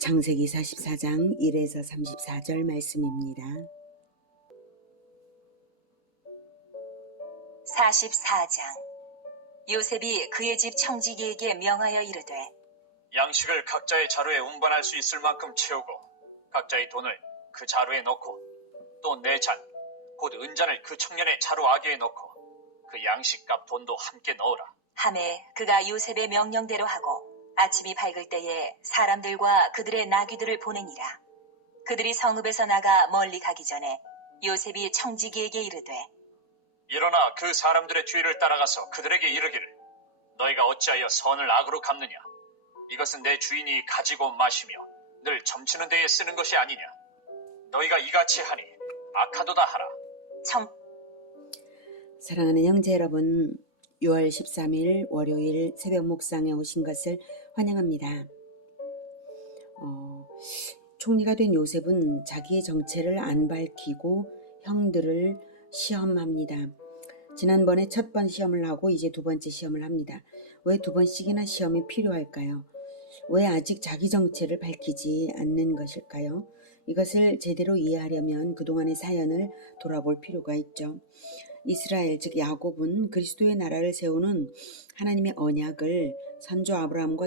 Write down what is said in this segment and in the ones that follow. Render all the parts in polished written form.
창세기 44장 1에서 34절 말씀입니다. 44장. 요셉이 그의 집 청지기에게 명하여 이르되 양식을 각자의 자루에 운반할 수 있을 만큼 채우고 각자의 돈을 그 자루에 넣고 또 내 잔, 곧 은잔을 그 청년의 자루 아귀에 넣고 그 양식값 돈도 함께 넣으라. 하매 그가 요셉의 명령대로 하고 아침이 밝을 때에 사람들과 그들의 나귀들을 보내니라. 그들이 성읍에서 나가 멀리 가기 전에 요셉이 청지기에게 이르되 일어나 그 사람들의 뒤를 따라가서 그들에게 이르기를 너희가 어찌하여 선을 악으로 갚느냐. 이것은 내 주인이 가지고 마시며 늘 점치는 데에 쓰는 것이 아니냐. 너희가 이같이 하니 악하도다 하라. 사랑하는 형제 여러분, 6월 13일 월요일 새벽 묵상에 오신 것을 환영합니다. 총리가 된 요셉은 자기의 정체를 안 밝히고 형들을 시험합니다. 지난번에 첫 번 시험을 하고 이제 두 번째 시험을 합니다. 왜 두 번씩이나 시험이 필요할까요? 왜 아직 자기 정체를 밝히지 않는 것일까요? 이것을 제대로 이해하려면 그동안의 사연을 돌아볼 필요가 있죠. 이스라엘 즉 야곱은 그리스도의 나라를 세우는 하나님의 언약을 선조 아브라함과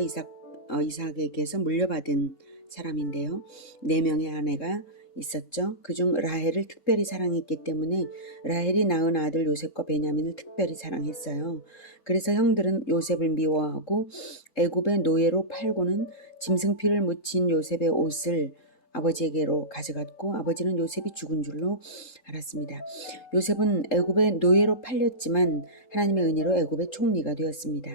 이삭에게서 물려받은 사람인데요. 4명의 아내가 있었죠. 그중 라헬을 특별히 사랑했기 때문에 라헬이 낳은 아들 요셉과 베냐민을 특별히 사랑했어요. 그래서 형들은 요셉을 미워하고 애굽의 노예로 팔고는 짐승피를 묻힌 요셉의 옷을 아버지에게로 가져갔고 아버지는 요셉이 죽은 줄로 알았습니다. 요셉은 애굽의 노예로 팔렸지만 하나님의 은혜로 애굽의 총리가 되었습니다.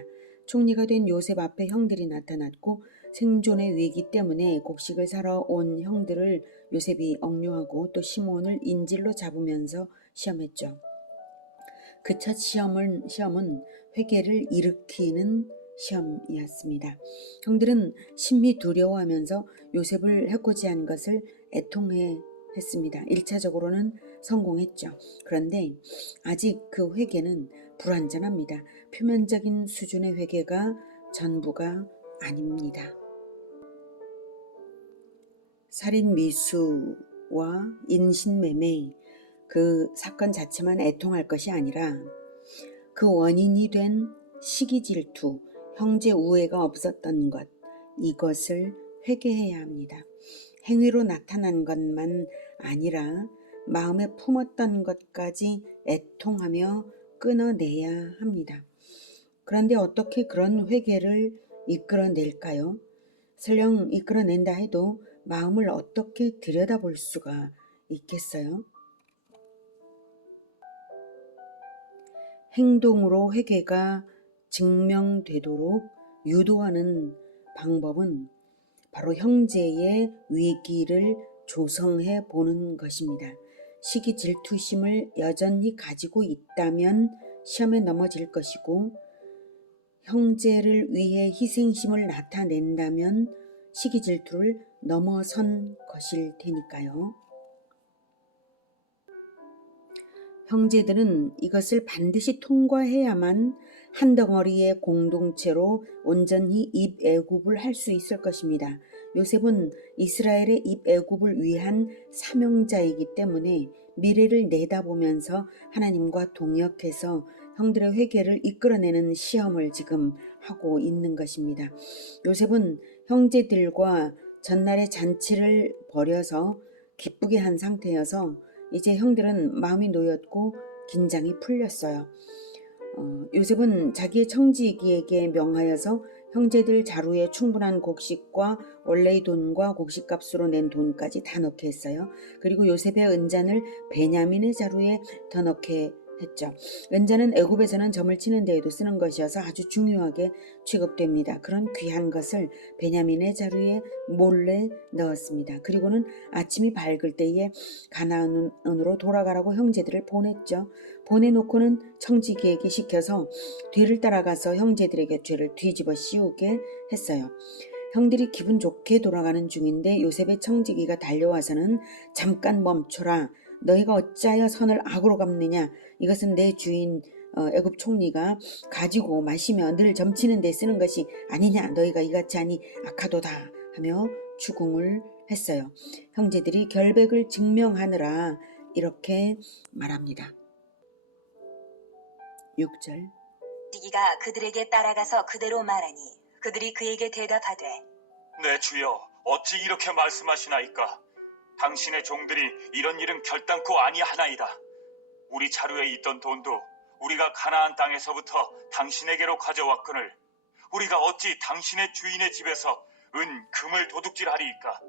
총리가 된 요셉 앞에 형들이 나타났고 생존의 위기 때문에 곡식을 사러 온 형들을 요셉이 억류하고 또 시몬을 인질로 잡으면서 시험했죠. 그 첫 시험은 회개를 일으키는 시험이었습니다. 형들은 심히 두려워하면서 요셉을 해코지한 것을 애통했습니다. 1차적으로는 성공했죠. 그런데 아직 그 회개는 불완전합니다. 표면적인 수준의 회개가 전부가 아닙니다. 살인 미수와 인신매매 그 사건 자체만 애통할 것이 아니라 그 원인이 된 시기 질투, 형제 우애가 없었던 것, 이것을 회개해야 합니다. 행위로 나타난 것만 아니라 마음에 품었던 것까지 애통하며 끊어내야 합니다. 그런데 어떻게 그런 회개를 이끌어낼까요? 설령 이끌어낸다 해도 마음을 어떻게 들여다볼 수가 있겠어요? 행동으로 회개가 증명되도록 유도하는 방법은 바로 형제의 위기를 조성해 보는 것입니다. 시기 질투심을 여전히 가지고 있다면 시험에 넘어질 것이고 형제를 위해 희생심을 나타낸다면 시기 질투를 넘어선 것일 테니까요. 형제들은 이것을 반드시 통과해야만 한 덩어리의 공동체로 온전히 입애굽을 할 수 있을 것입니다. 요셉은 이스라엘의 입애굽을 위한 사명자이기 때문에 미래를 내다보면서 하나님과 동역해서 형들의 회개를 이끌어내는 시험을 지금 하고 있는 것입니다. 요셉은 형제들과 전날의 잔치를 벌여서 기쁘게 한 상태여서 이제 형들은 마음이 놓였고 긴장이 풀렸어요. 요셉은 자기의 청지기에게 명하여서 형제들 자루에 충분한 곡식과 원래의 돈과 곡식값으로 낸 돈까지 다 넣게 했어요. 그리고 요셉의 은잔을 베냐민의 자루에 더 넣게 했죠. 은잔은 애굽에서는 점을 치는 데에도 쓰는 것이어서 아주 중요하게 취급됩니다. 그런 귀한 것을 베냐민의 자루에 몰래 넣었습니다. 그리고는 아침이 밝을 때에 가나안으로 돌아가라고 형제들을 보냈죠. 보내놓고는 청지기에게 시켜서 뒤를 따라가서 형제들에게 죄를 뒤집어 씌우게 했어요. 형들이 기분 좋게 돌아가는 중인데 요셉의 청지기가 달려와서는 잠깐 멈춰라. 너희가 어찌하여 선을 악으로 갚느냐. 이것은 내 주인 애굽 총리가 가지고 마시며 늘 점치는 데 쓰는 것이 아니냐. 너희가 이같이 하니 악하도다 하며 추궁을 했어요. 형제들이 결백을 증명하느라 이렇게 말합니다. 6절. 시기가 그들에게 따라가서 그대로 말하니 그들이 그에게 대답하되 내 주여, 어찌 이렇게 말씀하시나이까? 당신의 종들이 이런 일은 결단코 아니하나이다. 우리 자루에 있던 돈도 우리가 가나안 땅에서부터 당신에게로 가져왔거늘 우리가 어찌 당신의 주인의 집에서 금을 도둑질하리이까?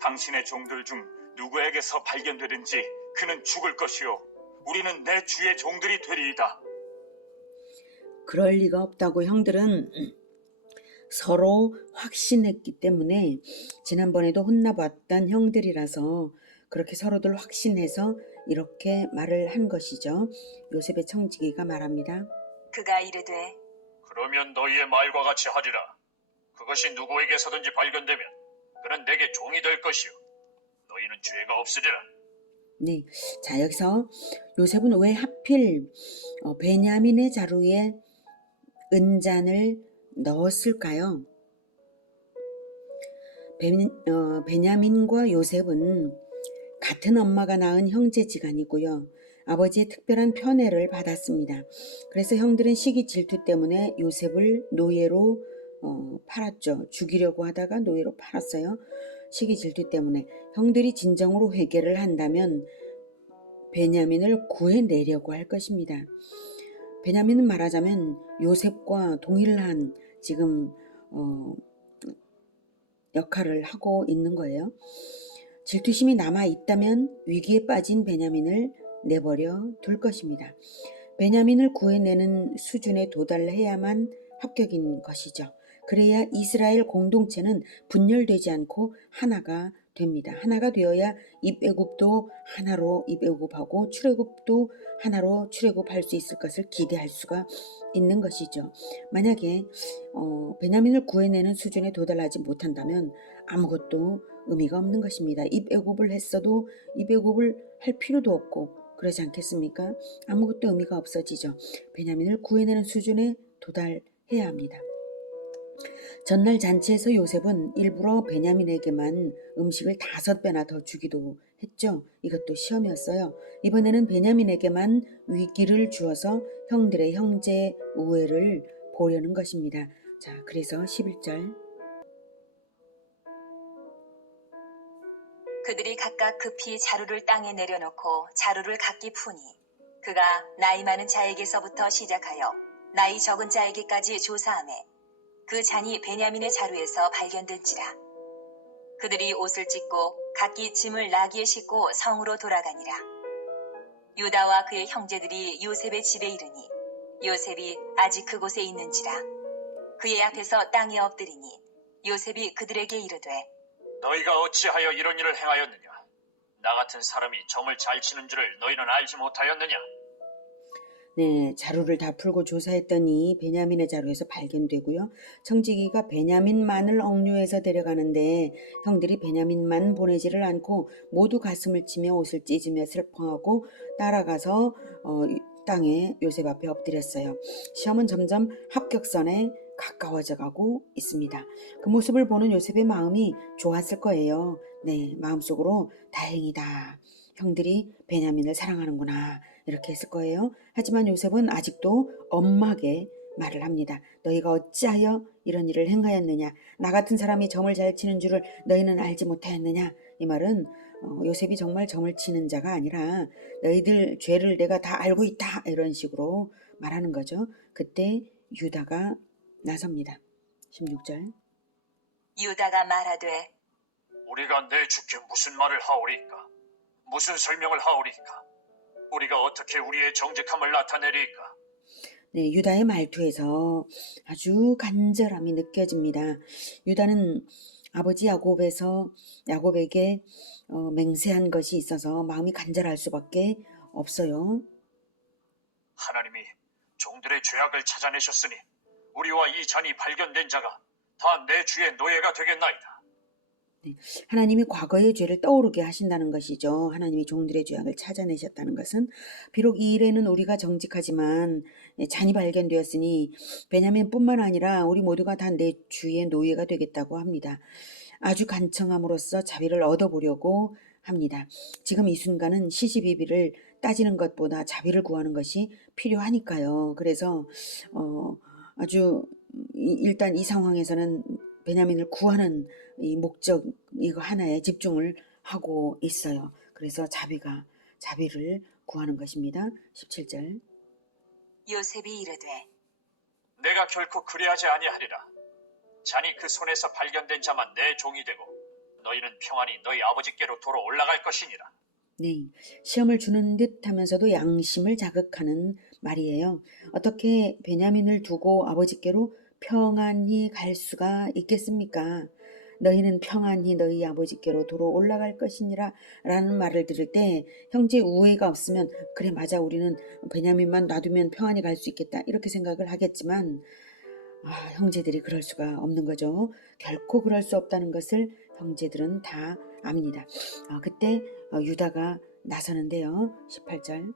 당신의 종들 중 누구에게서 발견되든지 그는 죽을 것이요 우리는 내 주의 종들이 되리이다. 그럴 리가 없다고 형들은 서로 확신했기 때문에 지난번에도 혼나봤던 형들이라서 그렇게 서로들 확신해서 이렇게 말을 한 것이죠. 요셉의 청지기가 말합니다. 그가 이르되 그러면 너희의 말과 같이 하리라. 그것이 누구에게서든지 발견되면 그는 내게 종이 될 것이요 너희는 죄가 없으리라. 네, 자 여기서 요셉은 왜 하필 베냐민의 자루에 은잔을 넣었을까요? 베냐민과 요셉은 같은 엄마가 낳은 형제지간이고요. 아버지의 특별한 편애를 받았습니다. 그래서 형들은 시기 질투 때문에 요셉을 노예로 팔았죠. 죽이려고 하다가 노예로 팔았어요. 시기 질투 때문에. 형들이 진정으로 회개를 한다면 베냐민을 구해내려고 할 것입니다. 베냐민은 말하자면 요셉과 동일한 지금 역할을 하고 있는 거예요. 질투심이 남아있다면 위기에 빠진 베냐민을 내버려 둘 것입니다. 베냐민을 구해내는 수준에 도달해야만 합격인 것이죠. 그래야 이스라엘 공동체는 분열되지 않고 하나가 됩니다. 하나가 되어야 입애굽도 하나로 입애굽하고 출애굽도 하나로 출애굽할 수 있을 것을 기대할 수가 있는 것이죠. 만약에 베냐민을 구해내는 수준에 도달하지 못한다면 아무것도 의미가 없는 것입니다. 입애굽을 했어도 입애굽을 할 필요도 없고 그러지 않겠습니까? 아무것도 의미가 없어지죠. 베냐민을 구해내는 수준에 도달해야 합니다. 전날 잔치에서 요셉은 일부러 베냐민에게만 음식을 5배나 더 주기도 했죠. 이것도 시험이었어요. 이번에는 베냐민에게만 위기를 주어서 형들의 형제 우애를 보려는 것입니다. 자, 그래서 11절. 그들이 각각 급히 자루를 땅에 내려놓고 자루를 각기 푸니 그가 나이 많은 자에게서부터 시작하여 나이 적은 자에게까지 조사하매 그 잔이 베냐민의 자루에서 발견된지라. 그들이 옷을 찢고 각기 짐을 나귀에 싣고 성으로 돌아가니라. 유다와 그의 형제들이 요셉의 집에 이르니 요셉이 아직 그곳에 있는지라. 그의 앞에서 땅에 엎드리니 요셉이 그들에게 이르되 너희가 어찌하여 이런 일을 행하였느냐? 나 같은 사람이 점을 잘 치는 줄을 너희는 알지 못하였느냐? 네, 자루를 다 풀고 조사했더니 베냐민의 자루에서 발견되고요. 청지기가 베냐민만을 억류해서 데려가는데 형들이 베냐민만 보내지를 않고 모두 가슴을 치며 옷을 찢으며 슬퍼하고 따라가서 땅에 요셉 앞에 엎드렸어요. 시험은 점점 합격선에 가까워져 가고 있습니다. 그 모습을 보는 요셉의 마음이 좋았을 거예요. 네, 마음속으로 다행이다. 형들이 베냐민을 사랑하는구나. 이렇게 했을 거예요. 하지만 요셉은 아직도 엄하게 말을 합니다. 너희가 어찌하여 이런 일을 행하였느냐? 나 같은 사람이 점을 잘 치는 줄을 너희는 알지 못하였느냐? 이 말은 요셉이 정말 점을 치는 자가 아니라 너희들 죄를 내가 다 알고 있다. 이런 식으로 말하는 거죠. 그때 유다가 나섭니다. 16절. 유다가 말하되 우리가 내 주께 무슨 말을 하오리까? 무슨 설명을 하오리까? 우리가 어떻게 우리의 정직함을 나타내리까? 네, 유다의 말투에서 아주 간절함이 느껴집니다. 유다는 아버지 야곱에게 맹세한 것이 있어서 마음이 간절할 수밖에 없어요. 하나님이 종들의 죄악을 찾아내셨으니 우리와 이 잔이 발견된 자가 다 내 주의 노예가 되겠나이다. 하나님이 과거의 죄를 떠오르게 하신다는 것이죠. 하나님이 종들의 죄악을 찾아내셨다는 것은 비록 이 일에는 우리가 정직하지만 잔이 발견되었으니 베냐민뿐만 아니라 우리 모두가 다 내 주의 노예가 되겠다고 합니다. 아주 간청함으로써 자비를 얻어보려고 합니다. 지금 이 순간은 시시비비를 따지는 것보다 자비를 구하는 것이 필요하니까요. 그래서 아주 일단 이 상황에서는 베냐민을 구하는 이 목적 이거 하나에 집중을 하고 있어요. 그래서 자비를 구하는 것입니다. 17절. 요셉이 이르되 내가 결코 그리하지 아니하리라. 잔이 그 손에서 발견된 자만 내 종이 되고 너희는 평안히 너희 아버지께로 돌아 올라갈 것이니라. 네, 시험을 주는 듯 하면서도 양심을 자극하는 말이에요. 어떻게 베냐민을 두고 아버지께로 평안히 갈 수가 있겠습니까? 너희는 평안히 너희 아버지께로 도로 올라갈 것이니라 라는 말을 들을 때 형제 우애가 없으면 그래 맞아 우리는 베냐민만 놔두면 평안히 갈 수 있겠다 이렇게 생각을 하겠지만 형제들이 그럴 수가 없는 거죠. 결코 그럴 수 없다는 것을 형제들은 다 압니다. 그때 유다가 나서는데요. 18절.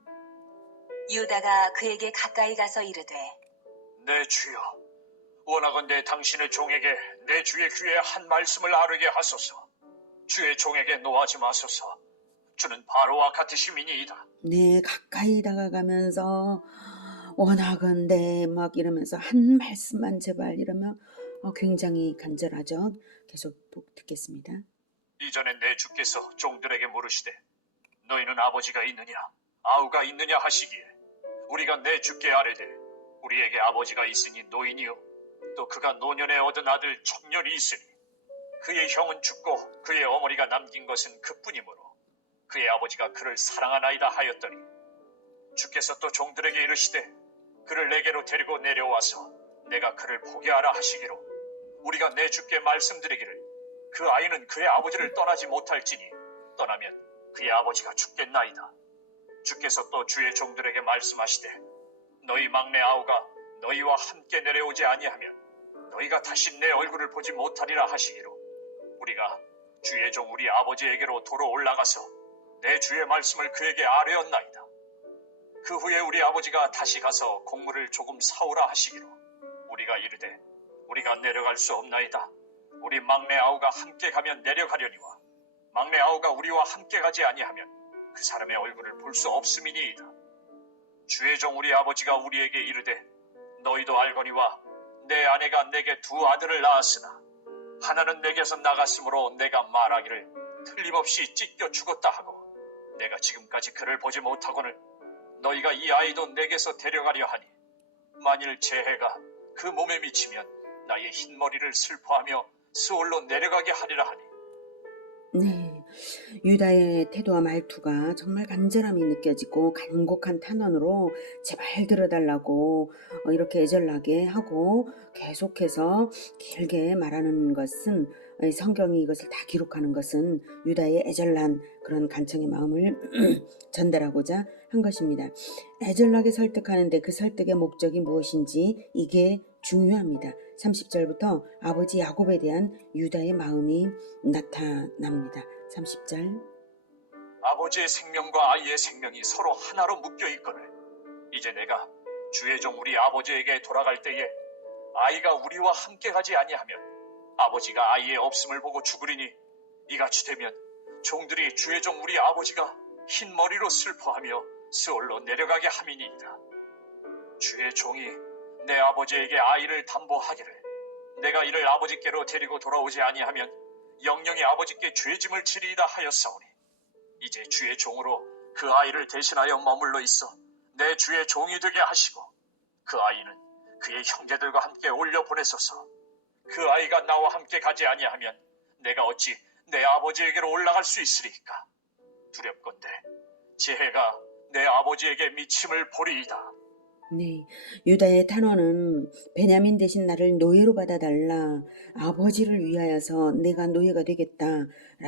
유다가 그에게 가까이 가서 이르되 내 주여, 원하건대 당신의 종에게 내 주의 귀에 한 말씀을 아뢰게 하소서. 주의 종에게 노하지 마소서. 주는 바로와 같으심이니이다. 네, 가까이 다가가면서 원하건대 막 이러면서 한 말씀만 제발 이러면 굉장히 간절하죠. 계속 듣겠습니다. 이전에 내 주께서 종들에게 물으시되 너희는 아버지가 있느냐 아우가 있느냐 하시기에 우리가 내 주께 아뢰되 우리에게 아버지가 있으니 노인이요 또 그가 노년에 얻은 아들 청년이 있으니 그의 형은 죽고 그의 어머니가 남긴 것은 그뿐이므로 그의 아버지가 그를 사랑하나이다 하였더니 주께서 또 종들에게 이르시되 그를 내게로 데리고 내려와서 내가 그를 보게 하라 하시기로 우리가 내 주께 말씀드리기를 그 아이는 그의 아버지를 떠나지 못할지니 떠나면 그의 아버지가 죽겠나이다. 주께서 또 주의 종들에게 말씀하시되 너희 막내 아우가 너희와 함께 내려오지 아니하면 너희가 다시 내 얼굴을 보지 못하리라 하시기로 우리가 주의 종 우리 아버지에게로 도로 올라가서 내 주의 말씀을 그에게 아뢰었나이다. 그 후에 우리 아버지가 다시 가서 곡물을 조금 사오라 하시기로 우리가 이르되 우리가 내려갈 수 없나이다. 우리 막내 아우가 함께 가면 내려가려니와 막내 아우가 우리와 함께 가지 아니하면 그 사람의 얼굴을 볼 수 없음이니이다. 주의 종 우리 아버지가 우리에게 이르되 너희도 알거니와 내 아내가 내게 두 아들을 낳았으나 하나는 내게서 나갔으므로 내가 말하기를 틀림없이 찢겨 죽었다 하고 내가 지금까지 그를 보지 못하고는 너희가 이 아이도 내게서 데려가려 하니 만일 재해가 그 몸에 미치면 나의 흰머리를 슬퍼하며 스올로 내려가게 하리라 하니. 네, 유다의 태도와 말투가 정말 간절함이 느껴지고 간곡한 탄원으로 제발 들어달라고 이렇게 애절하게 하고 계속해서 길게 말하는 것은 성경이 이것을 다 기록하는 것은 유다의 애절한 그런 간청의 마음을 전달하고자 한 것입니다. 애절하게 설득하는데 그 설득의 목적이 무엇인지 이게 중요합니다. 30절부터 아버지 야곱에 대한 유다의 마음이 나타납니다. 30절. 아버지의 생명과 아이의 생명이 서로 하나로 묶여 있거늘 이제 내가 주의 종 우리 아버지에게 돌아갈 때에 아이가 우리와 함께 가지 아니하면 아버지가 아이의 없음을 보고 죽으리니 이같이 되면 종들이 주의 종 우리 아버지가 흰 머리로 슬퍼하며 스올로 내려가게 함이니이다. 주의 종이 내 아버지에게 아이를 담보하기를 내가 이를 아버지께로 데리고 돌아오지 아니하면 영영이 아버지께 죄짐을 지리이다 하였사오니 이제 주의 종으로 그 아이를 대신하여 머물러 있어 내 주의 종이 되게 하시고 그 아이는 그의 형제들과 함께 올려 보내소서. 그 아이가 나와 함께 가지 아니하면 내가 어찌 내 아버지에게로 올라갈 수 있으리까. 두렵건대 재해가 내 아버지에게 미침을 보리이다. 네, 유다의 탄원은 베냐민 대신 나를 노예로 받아달라. 아버지를 위하여서 내가 노예가 되겠다.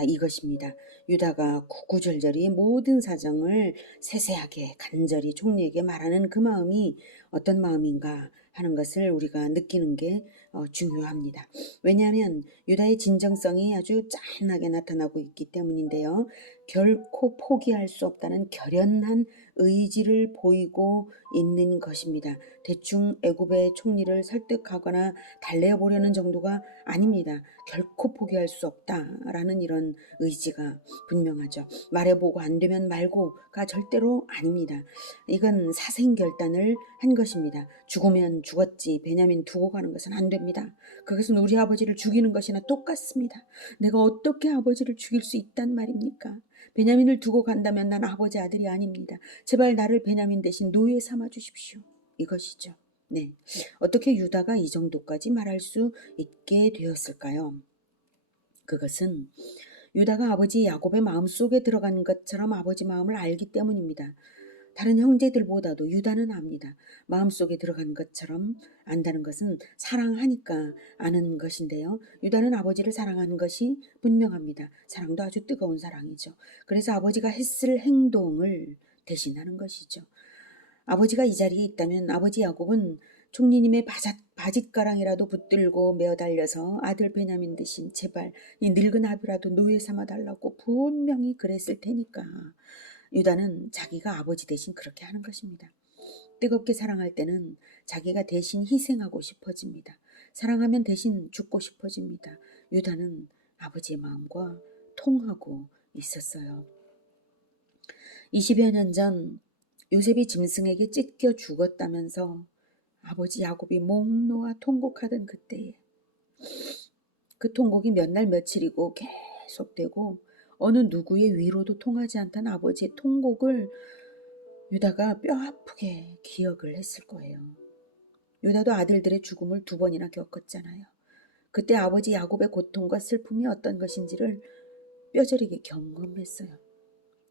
이것입니다. 유다가 구구절절히 모든 사정을 세세하게 간절히 총리에게 말하는 그 마음이 어떤 마음인가 하는 것을 우리가 느끼는 게 중요합니다. 왜냐하면 유다의 진정성이 아주 짠하게 나타나고 있기 때문인데요. 결코 포기할 수 없다는 결연한 의지를 보이고 있는 것입니다. 대충 애굽의 총리를 설득하거나 달래보려는 정도가 아닙니다. 결코 포기할 수 없다라는 이런 의지가 분명하죠. 말해보고 안 되면 말고가 절대로 아닙니다. 이건 사생결단을 한 것입니다. 죽으면 죽었지 베냐민 두고 가는 것은 안 됩니다. 그것은 우리 아버지를 죽이는 것이나 똑같습니다. 내가 어떻게 아버지를 죽일 수 있단 말입니까? 베냐민을 두고 간다면 난 아버지 아들이 아닙니다. 제발 나를 베냐민 대신 노예 삼아 주십시오. 이것이죠. 네, 어떻게 유다가 이 정도까지 말할 수 있게 되었을까요? 그것은 유다가 아버지 야곱의 마음속에 들어간 것처럼 아버지 마음을 알기 때문입니다. 다른 형제들보다도 유다는 압니다. 마음속에 들어간 것처럼 안다는 것은 사랑하니까 아는 것인데요. 유다는 아버지를 사랑하는 것이 분명합니다. 사랑도 아주 뜨거운 사랑이죠. 그래서 아버지가 했을 행동을 대신하는 것이죠. 아버지가 이 자리에 있다면 아버지 야곱은 총리님의 바짓가랑이라도 붙들고 메어 달려서 아들 베냐민 대신 제발 이 늙은 아비라도 노예 삼아 달라고 분명히 그랬을 테니까. 유다는 자기가 아버지 대신 그렇게 하는 것입니다. 뜨겁게 사랑할 때는 자기가 대신 희생하고 싶어집니다. 사랑하면 대신 죽고 싶어집니다. 유다는 아버지의 마음과 통하고 있었어요. 20여 년 전 요셉이 짐승에게 찢겨 죽었다면서 아버지 야곱이 목 놓아 통곡하던 그때에 그 통곡이 몇 날 며칠이고 계속되고 어느 누구의 위로도 통하지 않던 아버지의 통곡을 유다가 뼈아프게 기억을 했을 거예요. 유다도 아들들의 죽음을 2번이나 겪었잖아요. 그때 아버지 야곱의 고통과 슬픔이 어떤 것인지를 뼈저리게 경험했어요.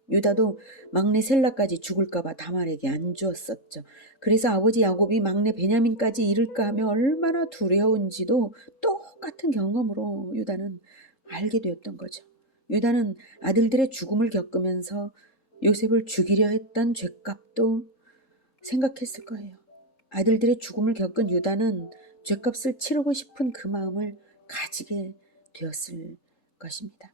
유다도 막내 셀라까지 죽을까봐 다말에게 안 주었었죠. 그래서 아버지 야곱이 막내 베냐민까지 잃을까 하며 얼마나 두려운지도 똑같은 경험으로 유다는 알게 되었던 거죠. 유다는 아들들의 죽음을 겪으면서 요셉을 죽이려 했던 죗값도 생각했을 거예요. 아들들의 죽음을 겪은 유다는 죗값을 치르고 싶은 그 마음을 가지게 되었을 것입니다.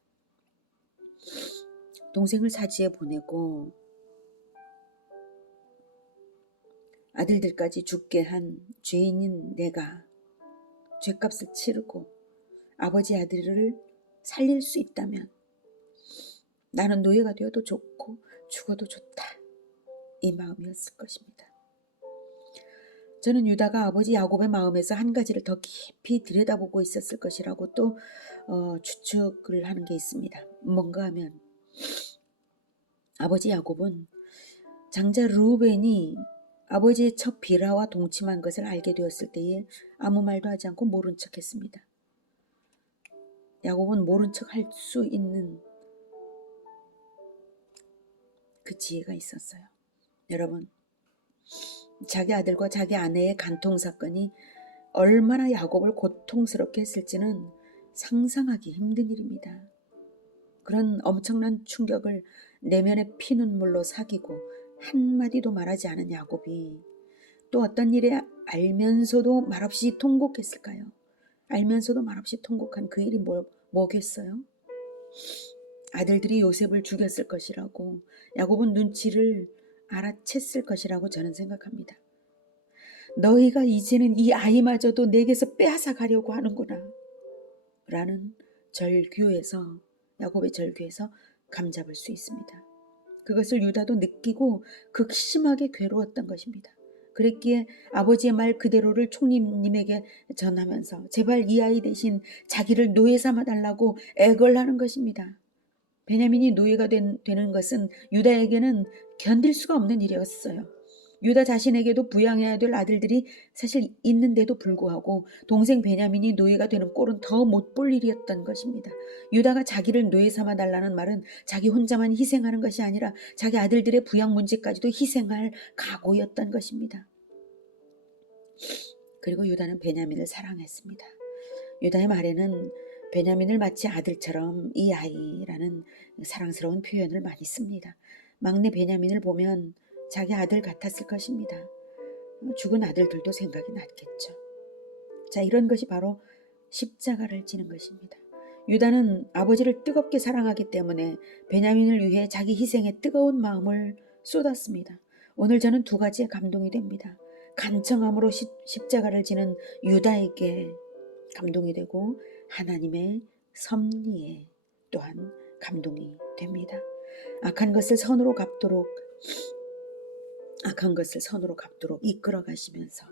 동생을 사지에 보내고 아들들까지 죽게 한 죄인인 내가 죗값을 치르고 아버지 아들을 살릴 수 있다면 나는 노예가 되어도 좋고 죽어도 좋다. 이 마음이었을 것입니다. 저는 유다가 아버지 야곱의 마음에서 한 가지를 더 깊이 들여다보고 있었을 것이라고 또 추측을 하는 게 있습니다. 뭔가 하면 아버지 야곱은 장자 르우벤이 아버지의 첫 비라와 동침한 것을 알게 되었을 때에 아무 말도 하지 않고 모른 척했습니다. 야곱은 모른 척 할 수 있는 그 지혜가 있었어요. 여러분, 자기 아들과 자기 아내의 간통 사건이 얼마나 야곱을 고통스럽게 했을지는 상상하기 힘든 일입니다. 그런 엄청난 충격을 내면의 피눈물로 사귀고 한마디도 말하지 않은 야곱이 또 어떤 일에 알면서도 말없이 통곡했을까요? 알면서도 말없이 통곡한 그 일이 뭐겠어요? 아들들이 요셉을 죽였을 것이라고 야곱은 눈치를 알아챘을 것이라고 저는 생각합니다. 너희가 이제는 이 아이마저도 내게서 빼앗아 가려고 하는구나 라는 절규에서 야곱의 절규에서 감잡을 수 있습니다. 그것을 유다도 느끼고 극심하게 괴로웠던 것입니다. 그랬기에 아버지의 말 그대로를 총리님에게 전하면서 제발 이 아이 대신 자기를 노예 삼아 달라고 애걸하는 것입니다. 베냐민이 노예가 되는 것은 유다에게는 견딜 수가 없는 일이었어요. 유다 자신에게도 부양해야 될 아들들이 사실 있는데도 불구하고 동생 베냐민이 노예가 되는 꼴은 더 못 볼 일이었던 것입니다. 유다가 자기를 노예 삼아 달라는 말은 자기 혼자만 희생하는 것이 아니라 자기 아들들의 부양 문제까지도 희생할 각오였던 것입니다. 그리고 유다는 베냐민을 사랑했습니다. 유다의 말에는 베냐민을 마치 아들처럼 이 아이라는 사랑스러운 표현을 많이 씁니다. 막내 베냐민을 보면 자기 아들 같았을 것입니다. 죽은 아들들도 생각이 났겠죠. 자, 이런 것이 바로 십자가를 지는 것입니다. 유다는 아버지를 뜨겁게 사랑하기 때문에 베냐민을 위해 자기 희생에 뜨거운 마음을 쏟았습니다. 오늘 저는 두 가지에 감동이 됩니다. 간청함으로 십자가를 지는 유다에게 감동이 되고 하나님의 섭리에 또한 감동이 됩니다. 악한 것을 선으로 갚도록 이끌어 가시면서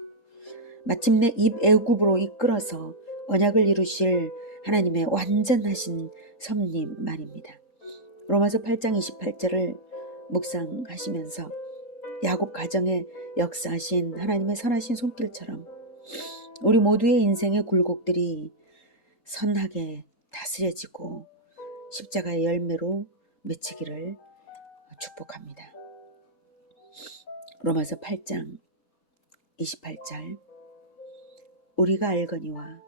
마침내 애굽으로 이끌어서 언약을 이루실 하나님의 완전하신 섭리 말입니다. 로마서 8장 28절을 묵상하시면서 야곱 가정에 역사하신 하나님의 선하신 손길처럼 우리 모두의 인생의 굴곡들이 선하게 다스려지고 십자가의 열매로 맺히기를 축복합니다. 로마서 8장 28절 우리가 알거니와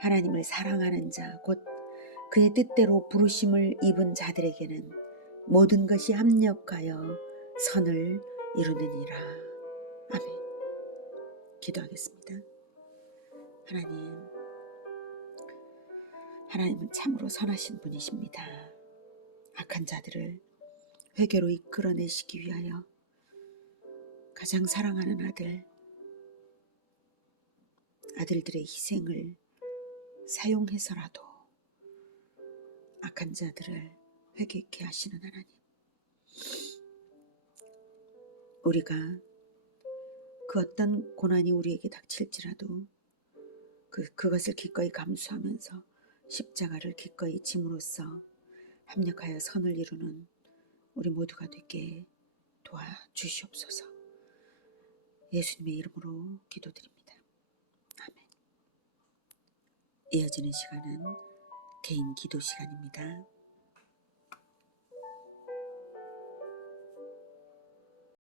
하나님을 사랑하는 자 곧 그의 뜻대로 부르심을 입은 자들에게는 모든 것이 합력하여 선을 이루느니라. 아멘. 기도하겠습니다. 하나님은 참으로 선하신 분이십니다. 악한 자들을 회개로 이끌어내시기 위하여 가장 사랑하는 아들들의 희생을 사용해서라도 악한 자들을 회개케 하시는 하나님, 우리가 그 어떤 고난이 우리에게 닥칠지라도 그것을 기꺼이 감수하면서 십자가를 기꺼이 짐으로써 합력하여 선을 이루는 우리 모두가 되게 도와주시옵소서. 예수님의 이름으로 기도드립니다. 아멘. 이어지는 시간은 개인 기도 시간입니다.